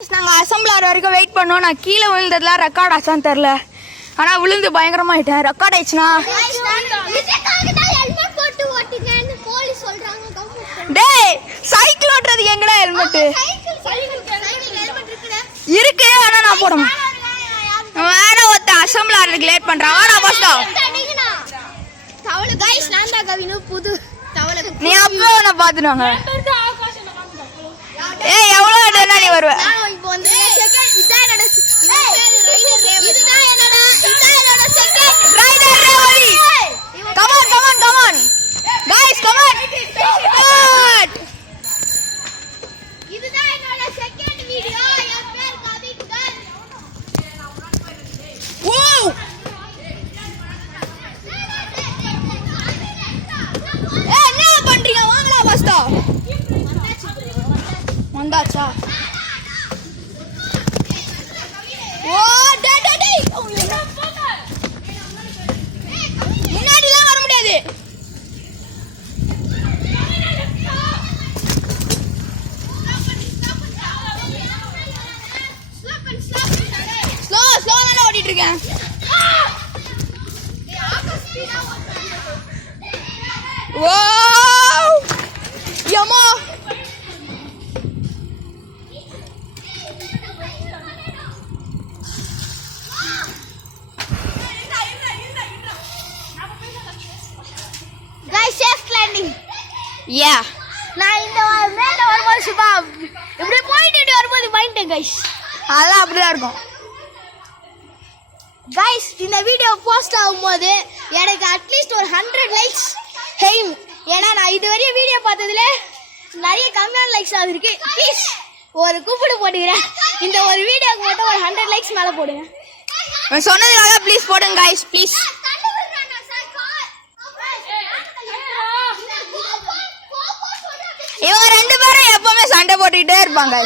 நாங்கள் அசம்பிள் வரைக்கும் வெயிட் பண்ணோம். நான் கீழே விழுந்ததுலாம் ரெக்கார்ட் ஆச்சான்னு தெரில, ஆனால் விழுந்து பயங்கரமாயிட்டேன். ரெக்கார்ட் ஆயிடுச்சுன்னா டேய் சைக்கிள் ஓட்டுறதுக்கு எங்கடா ஹெல்மெட்டு இருக்கு, ஆனால் நான் போடணும். வேற ஒருத்த அசம்பிள் ஆடுறதுக்கு லேட் பண்ணுறான். ஆனால் ஃபர்ஸ்டா நீ அப்போ உன்னை பார்த்துடுவாங்க. ஏய் எவ்வளோ அடனா நீ வருவ? வந்தாச்சா? ஓ டே டே டே முன்னாடிலாம் வர முடியாது. ஸ்லோ ஸ்லோவாக ஓட்டிட்டு இருக்கேன். ஓ யம்மா யா நான் இந்த மேல வரும்போது சுபா இப்படி போயிட்டு வரும்போது பயந்துட்டேன் கைஸ். அதெல்லாம் அப்படிதான் இருக்கும் கைஸ். இந்த வீடியோ போஸ்ட் ஆகும்போது எனக்கு அட்லீஸ்ட் ஒரு 100 லைக்ஸ் ஹெய்ம். ஏன்னா நான் இதுவரையும் வீடியோ பார்த்ததுல நிறைய கம்மியான லைக்ஸ் ஆகுதுருக்கு. ப்ளீஸ் ஒரு கூப்பிடு போட்டுக்கிறேன், இந்த ஒரு வீடியோக்கு மட்டும் ஒரு 100 லைக்ஸ் மேலே போடுங்க. சொன்னதுக்காக ப்ளீஸ் போடுங்க கைஸ் ப்ளீஸ். இவங்க ரெண்டு பேரும் எப்பவுமே சண்டை போட்டுக்கிட்டே இருப்பாங்க.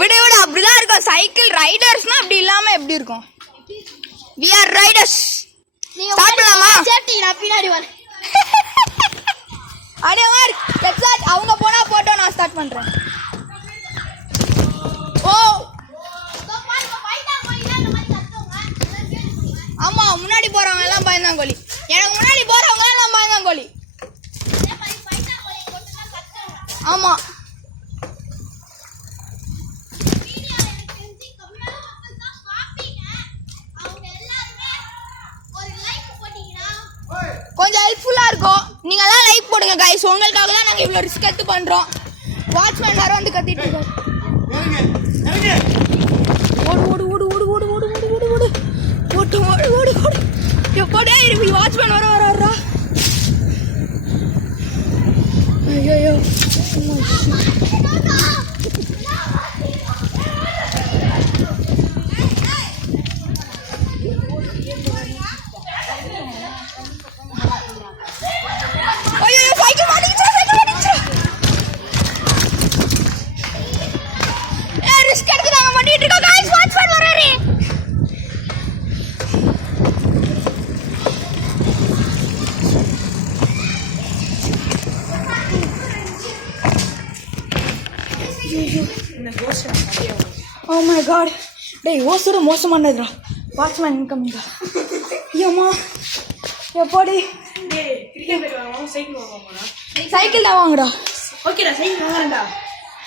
விட விட அப்படிதான் இருக்கும். சைக்கிள் ரைடர்ஸ்னா அப்படி இல்லாம எப்படி இருக்கும்? we are riders. ஸ்டார்ட் பண்ணலாமா? நான் பின்னாடி வரேன். அடே வார் லெட்ஸ் அவங்க போனா போட்டோ நான் ஸ்டார்ட் பண்றேன். ஓ ஆமா முன்னாடி போறவங்க எல்லாம் பயந்தாங்கோலி. எனக்கு முன்னாடி போறவங்க எல்லாம் பயந்தாங்கோலி. ஆமா கொஞ்சம் ஹெல்ப்ஃபுல்லா இருக்கும். நீங்க எல்லாம் லைக் போடுங்க கைஸ். உங்களுக்காக தான் நாங்க இவ்வளவு ரிஸ்க் எடுத்து பண்றோம். வாட்ச்மேன் வேற வந்து கத்திட்டு இருக்காரு. ஓடு ஓடு ஓடு ஓடு ஓடு ஓடு ஓடு ஓடு ஓடு ஓடு ஓடு ஓடு ஓடு எப்படே இருக்கு. வாட்ச்மேன் வர வராரா? ஐயோ oh my god டேய் ஓசர மோசமானதுடா. Watchman incoming. ஐயம்மா எப்படி டேய் கிரிக்கெட் பேட் வாங்குறோம். சைக்கிள் வாங்குறோம்டா. சைக்கிள் தான் வாங்குடா. ஓகேடா சைக்கிள் வாங்குறேன்டா.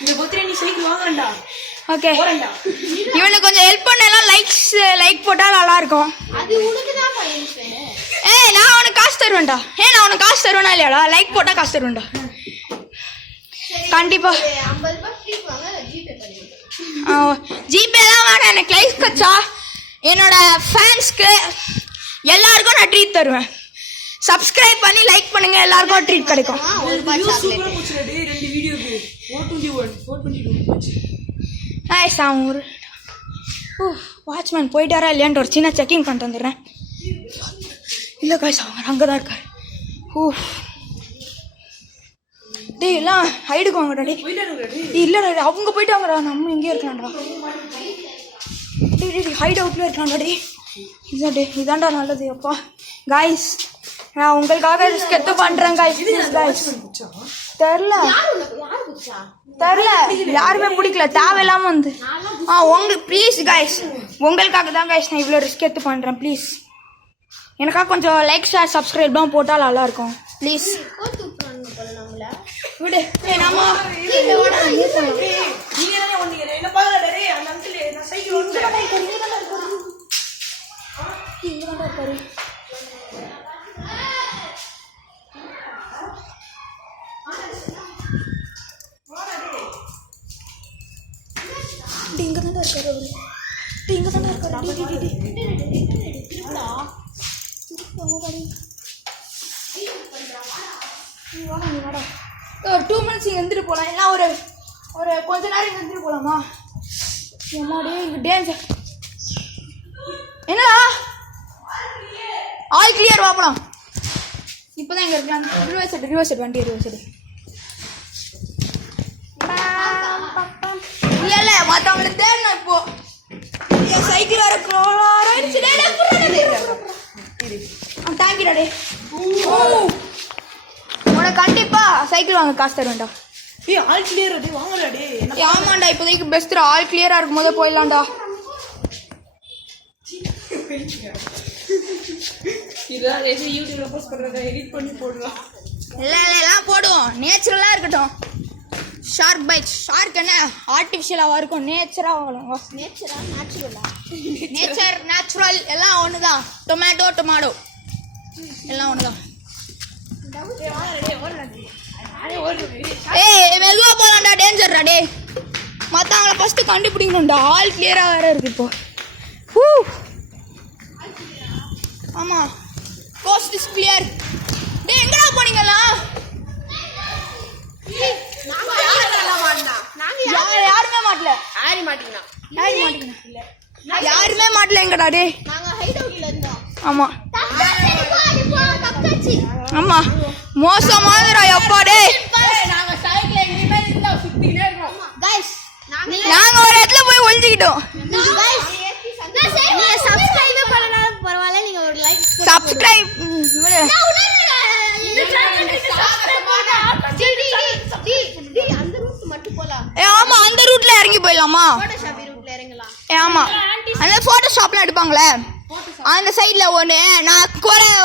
இந்த பர்த்டே நீ சைக்கிள் வாங்குறேன்டா. ஓகே போறேன்டா. இவனுக்கு கொஞ்சம் ஹெல்ப் பண்ணலாம். லைக் போட்டா நல்லா இருக்கும். அது உனக்கு தான் பையன். ஏய் நான் உனக்கு காசு தருவேன்டா. நான் உனக்கு காசு தருவேனா இல்லையாடா? லைக் போட்டா காசு தருவேன்டா கண்டிப்பா. 50 ரூபாய் ஃப்ரீ வாங்க, ஜிபே பண்ணிடுங்க. ஜிபே தான் வேணாம். எனக்கு லைக் கச்சா என்னோட ஃபேன்ஸ்க்கு எல்லாருக்கும் நான் ட்ரீட் தருவேன். சப்ஸ்கிரைப் பண்ணி லைக் பண்ணுங்க, எல்லாருக்கும் ட்ரீட் கிடைக்கும். சூப்பரா போச்சுடா டேய். ரெண்டு வீடியோக்கு 421 போச்சு. ஹாய் சாமூர். வாட்ச்மேன் போயிட்டாரா இல்லையான்ட்டு ஒரு சின்ன செக்கிங் பண்ணிட்டு வந்துடுறேன். இல்லை காய்ஸ் அவங்க அங்கே தான் இருக்காரு. டேய் எல்லாம் ஹைடுக்கு வாங்கடா. டே இல்லைடா அவங்க போயிட்டாங்கடா. நம்ம இங்கே இருக்கலாம்டா. டே டே ஹைட் அவுட்ல இருக்கலாம்டா. டே இதான் டே இதான்டா நல்லது. அப்பா காய்ஸ் நான் உங்களுக்காக ரிஸ்க் எடுத்து பண்ணுறேன் காய்ஸ். Please guys. தெரில யாருமே பிடிக்கல தேவையில்லாம வந்து உங்களுக்கு ப்ளீஸ் கைஸ் உங்களுக்காக தான் கைஸ் நான் இவ்வளோ ரிஸ்க் எடுத்து பண்ணுறேன் ப்ளீஸ் எனக்காக கொஞ்சம் லைக் ஷேர் சப்ஸ்கிரைப் தான் போட்டால் நல்லா இருக்கும் ப்ளீஸ் விடு நம்ம இங்க தான் ஒரு 2 minutes இங்க இருந்துட்டு போலாம் எல்லாம் ஒரு கொஞ்ச நேரம் இருந்துட்டு போலாமா என்னடே இங்க டேஞ்சர் என்னடா ஆல் கிளியர் வாப்பலாம் இப்பதான் இங்க இருக்கலாம் ரிவர்ஸ் செட் வண்டி ரிவர்ஸ் செட் இல்ல மத்தவங்களை தேடணும் இப்போ சைக்கிள் வர தேங்க்யூடா உனக்கு கண்டிப்பா சைக்கிள் வாங்க காசு தருவேன்டா ஆல் கிளியர் அது வாங்கடா டேய் ஆமாண்டா இப்போதைக்கு பெஸ்ட்ரா ஆல் கிளியரா இருக்கும் போதே போயிடலாம்டா இதான் யூடியூப்ல போஸ்ட் பண்றத எடிட் பண்ணி போடுறோம் இல்ல எல்லாம் போடுவோம் நேச்சுரலா இருக்கட்டும் ஷார்க் பைட் ஷார்க் என்ன ஆர்டிஃபிஷியலாவா இருக்கும் நேச்சுரல் எல்லாம் ஒண்ணுதான் டொமேட்டோ எல்லாம் ஒண்ணுதான் ஏய் மெதுவா போலாம்டா டேஞ்சர்டா டே மத்தவங்கள ஃபர்ஸ்ட் கண்டுபிடிக்கணும்டா ஆல் கிளியரா வேற இருக்கு இப்போ ஆமா கோஸ்ட் இஸ் கிளியர் டேய் எங்கடா போனீங்களா யாருமே மாட்டல யாருமே மாட்டல எங்கடா டே ஆமா ஆமா மோசமானடா அப்பா டே நாங்க ஒரு இடத்துல போய் ஒளிஞ்சிக்கிட்டோம் சப்ஸ்கிரைப் ஆமா அந்த ரூட்ல இறங்கி போயிடலாமா ஆமா அந்த போட்டோஷாப்ல எடுப்பாங்களே அந்த சைடுல ஒண்ணு நான்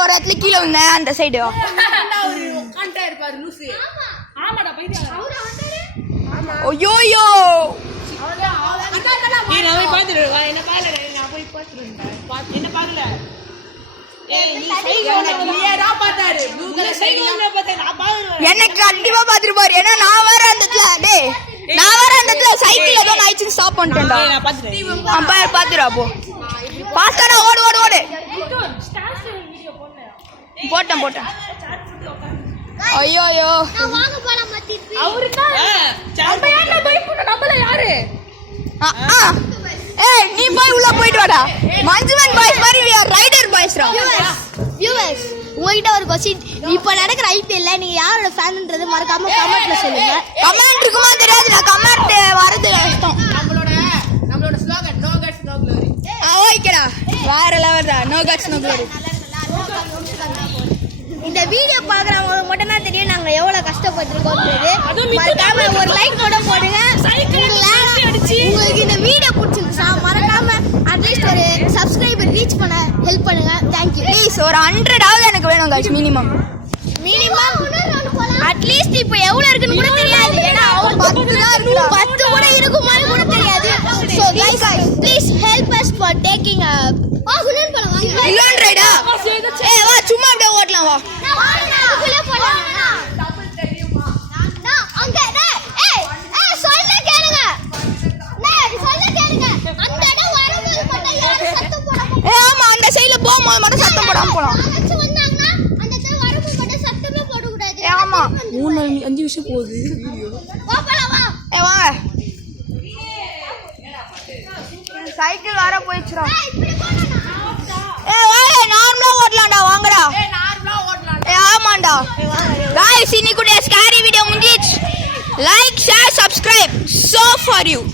ஒரு இடத்துல கீழே வந்தேன் அந்த சைடு ஐயோயோ எனக்கு கண்டிப்பா பாத்துருப்பாரு ஏன்னா நான் வேற அந்த இடத்துல சைக்கிள் ஏதோ ஆயிடுச்சு ஸ்டாப் பண்ணிட்டேன்டா அம்பையர் பாத்துடா போ பாஸ்டா ஓடு போட்டேன் ஐயோ ஏய் நீ போய் உள்ள போயிட்டு வாடா மஞ்சுமன் பாய்ஸ் மாதிரி we are rider boys ரா வியூவர்ஸ் உங்ககிட்ட ஒரு क्वेश्चन இப்போ நடக்கிற ஐபிஎல்ல நீங்க யாரோட ஃபேன்ன்றது மறக்காம கமெண்ட்ல சொல்லுங்க கமெண்ட் இருக்குமா தெரியாது நான் கமெண்ட் வரது கஷ்டம் நம்மளோட slogan no guts no glory ஓகேடா வேற லெவல் டா நோ கட்ஸ் நோ க்ளோரி இந்த வீடியோ பாக்குறவங்க மட்டும் தான் தெரியும் நாங்க எவ்வளவு கஷ்டப்பட்டிருக்கோம்ன்றது மறக்காம ஒரு லைக் கூட போடுங்க உங்களுக்கு இந்த வீடியோ பிடிச்சிருந்துச்சா மறக்காம அட்லீஸ்ட் ஒரு சப்ஸ்கிரைபர் ரீச் பண்ண ஹெல்ப் பண்ணுங்க தேங்க் யூ ப்ளீஸ் ஒரு 100 ஆவது எனக்கு வேணும் गाइस மினிமம் அட்லீஸ்ட் இப்போ எவ்வளவு இருக்குன்னு கூட தெரியாது ஏன்னா 10 தான் இருக்கு 10 கூட இருக்குமான்னு கூட தெரியாது so guys please help us for taking a Gunan போலாம் வாங்க இல்லன் ரைடா ஏய் வா சும்மா அப்படியே ஓட்டலாம் வா அதுக்குள்ள போலாம் டபுள் தெரியுமா நான் அங்க ஏய் சொல்ல கேளுங்க அந்த இடம் வரும்போது மட்டும் யாரும் சத்தம் போடாம ஏய் ஆமா அந்த சைடுல போம்போது மட்டும் சத்தம் போடாம போலாம் வச்சு வந்தாங்கன்னா அந்த இடத்துல வரும்போது மட்டும் சத்தமே போட கூடாது ஏய் ஆமா 3-5 நிமிஷம் போகுது வீடியோ போலாம் வா ஏய் வாங்க சைக்கிள் வர போயிச்சுடா ஏய் வாங்க நார்மலா ஓட்டலாம்டா வாங்கடா ஏய் ஆமாண்டா गाइस இன்னைக்கு ஸ்கேரி வீடியோ முடிஞ்சிச்சு like share subscribe so for you